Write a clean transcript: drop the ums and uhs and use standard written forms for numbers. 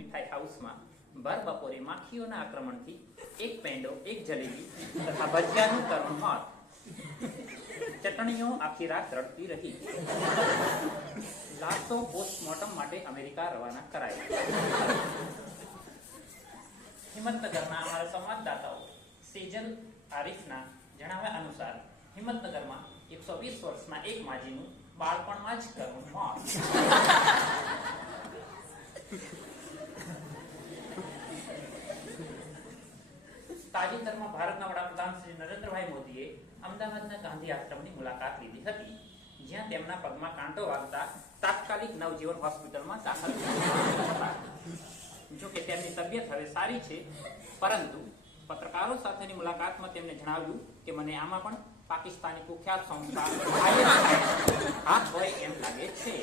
મીઠાઈ હાઉસમાં ભર બપોરે માખીઓના આક્રમણથી એક પેંડો, એક જલેબી તથા ભજીયાનું કરુણ મોત. ચટણીઓ આખી રાત રડતી રહી. લાશો પોસ્ટમોર્ટમ માટે અમેરિકા રવાના કરાઈ. હિંમતનગરના અમારા સંવાદદાતાઓ સેજલ આરિફના જણાવ્યા અનુસાર હિંમતનગરમાં 120 વર્ષના એક માજીનું બાળપણમાં જ કરુણ મોત. તાજેતરમાં ભારતના વડાપ્રધાન શ્રી નરેન્દ્રભાઈ મોદીએ અમદાવાદના ગાંધી આશ્રમની મુલાકાત લીધી હતી, જ્યાં તેમના પગમાં કાંટો વાગતા તાત્કાલિક નવજીવન હોસ્પિટલમાં દાખલ હતા. જો કે તેમની તબિયત હવે સારી છે, પરંતુ પત્રકારો સાથેની મુલાકાતમાં તેમણે જણાવ્યું કે મને આમાં પણ પાકિસ્તાની કુખ્યાત સંસ્થા હાથ હોય એમ લાગે છે.